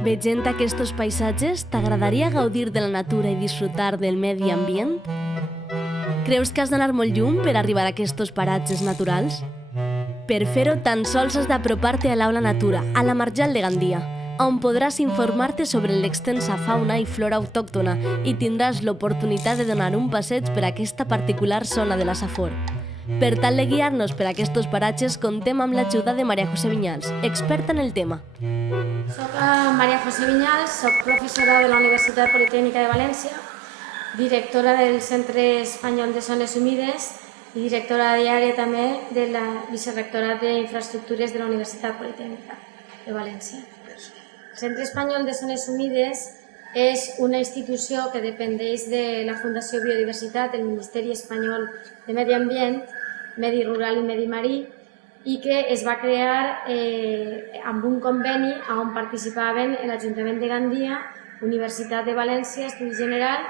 Veient aquests paisatges, t'agradaria gaudir de la natura i disfrutar del medi ambient? Creus que has d'anar molt lluny per arribar a aquests paratges naturals? Per fer-ho, tan sols has d'apropar-te a l'Aula Natura, a la Marjal de Gandia, on podràs informar-te sobre l'extensa fauna i flora autòctona i tindràs l'oportunitat de donar un passeig per aquesta particular zona de la Safor. Per tal de guiar-nos per aquests paratges, contem amb l'ajuda de Maria José Viñals, experta en el tema. Soc Maria José Viñals, soc professora de la Universitat Politècnica de València, directora del Centre Espanyol de Zones Humides i directora diària també de la Vicerrectorat d'Infraestructures de la Universitat Politècnica de València. El Centre Espanyol de Zones Humides és una institució que dependeix de la Fundació Biodiversitat del Ministeri Espanyol de Medi Ambient, Medi Rural i Medi Marí, i que es va crear amb un conveni on participaven l'Ajuntament de Gandia, Universitat de València, Estudi General,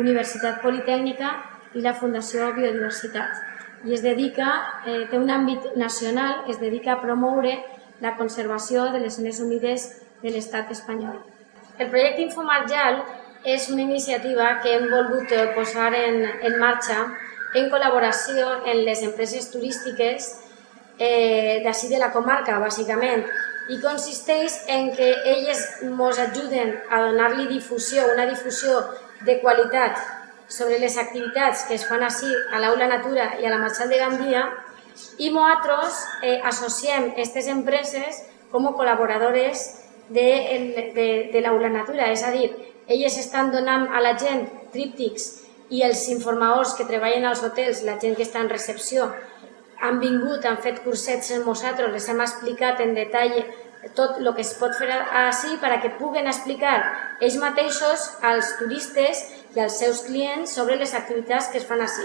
Universitat Politècnica i la Fundació Biodiversitat. I es dedica, té un àmbit nacional, es dedica a promoure la conservació de les zones humides de l'estat espanyol. El projecte Infomarjal és una iniciativa que hem volgut posar en marxa en col·laboració amb les empreses turístiques d'ací de la comarca, bàsicament, i consisteix en que elles ens ajuden a donar-li difusió, una difusió de qualitat sobre les activitats que es fan ací a l'Aula Natura i a la Marjal de Gandia, i nosaltres associem aquestes empreses com a col·laboradores de l'Aula Natura, és a dir, elles estan donant a la gent tríptics i els informadors que treballen als hotels, la gent que està en recepció, han vingut, han fet cursets amb nosaltres, les hem explicat en detall tot el que es pot fer ací perquè puguen explicar ells mateixos als turistes i als seus clients sobre les activitats que es fan ací.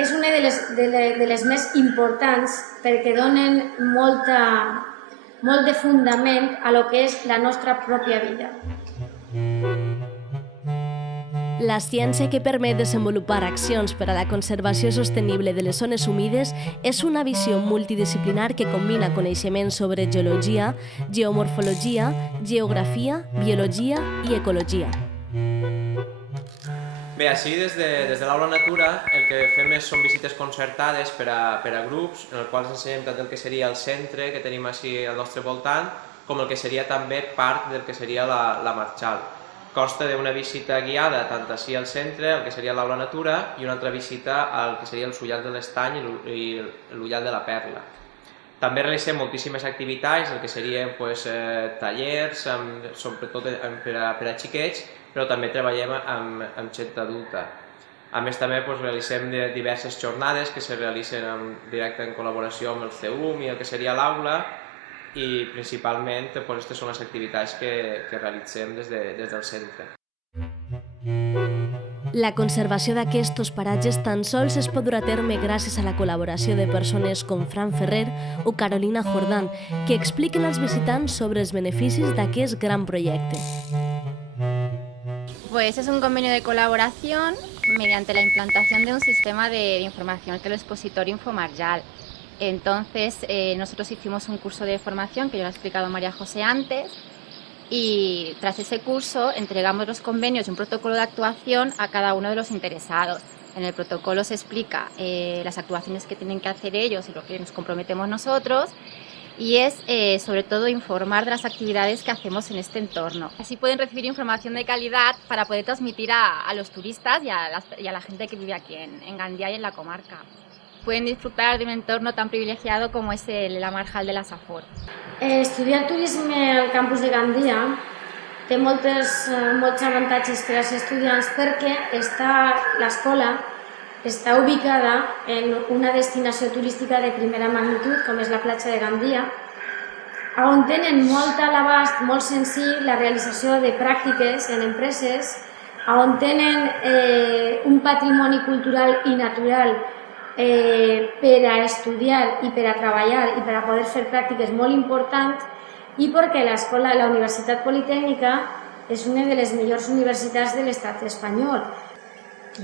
És una de les més importants perquè donen molt de fundament a lo que és la nostra pròpia vida. La ciència que permet desenvolupar accions per a la conservació sostenible de les zones humides és una visió multidisciplinar que combina coneixements sobre geologia, geomorfologia, geografia, biologia i ecologia. Bé, així des de l'Aula Natura el que fem són visites concertades per a grups en els quals ensenyem tant el que seria el centre que tenim així al nostre voltant com el que seria també part del que seria la Marjal. Consta d'una visita guiada tant així al centre, el que seria l'Aula Natura, i una altra visita al que seria el Ullal de l'Estany i l'Ullal de la Perla. També realitzem moltíssimes activitats, el que serien tallers, sobretot per a xiquets, però també treballem amb gent adulta. A més, també realitzem diverses jornades que se realitzen directe en col·laboració amb el CEUM i el que seria l'aula, i principalment aquestes són les activitats que realitzem des del centre. La conservació d'aquests paratges tan sols es pot dur a terme gràcies a la col·laboració de persones com Fran Ferrer o Carolina Jordán, que expliquen als visitants sobre els beneficis d'aquest gran projecte. Pues es un convenio de colaboración mediante la implantación de un sistema de información que es el expositorio Infomarjal. Entonces, nosotros hicimos un curso de formación, que ya lo ha explicado María José antes, y tras ese curso entregamos los convenios y un protocolo de actuación a cada uno de los interesados. En el protocolo se explica las actuaciones que tienen que hacer ellos y lo que nos comprometemos nosotros, y es sobre todo informar de las actividades que hacemos en este entorno. Así pueden recibir información de calidad para poder transmitir a los turistas y a la gente que vive aquí en Gandia y en la comarca. Pueden disfrutar de un entorno tan privilegiado como es la Marjal de la Safor. Estudiar turisme al campus de Gandia té molts avantatges per als estudiants perquè l'escola està ubicada en una destinació turística de primera magnitud, com és la platja de Gandia, on tenen molt a l'abast, molt senzill, la realització de pràctiques en empreses, on tenen un patrimoni cultural i natural per a estudiar i per a treballar i per a poder fer pràctiques molt important, i perquè la Universitat Politècnica és una de les millors universitats de l'estat espanyol.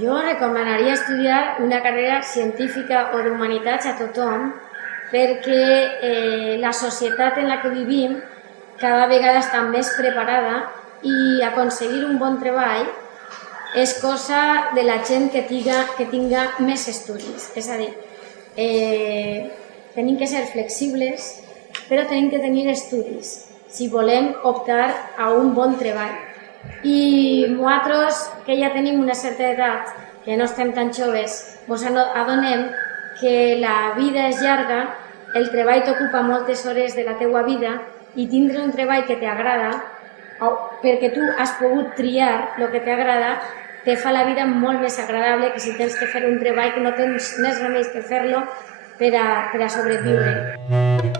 Jo recomanaria estudiar una carrera científica o d'humanitats a tothom perquè la societat en la que vivim cada vegada està més preparada i aconseguir un bon treball és cosa de la gent que tinga més estudis. És a dir, tenim que ser flexibles, però tenim que tenir estudis si volem optar a un bon treball. I nosaltres, que ja tenim una certa edat, que no estem tan joves, ens adonem que la vida és llarga, el treball t'ocupa moltes hores de la teua vida i tindre un treball que t'agrada, perquè tu has pogut triar el que t'agrada, te fa la vida molt més agradable que si tens que fer un treball que no tens més remei que fer-lo per a sobreviure.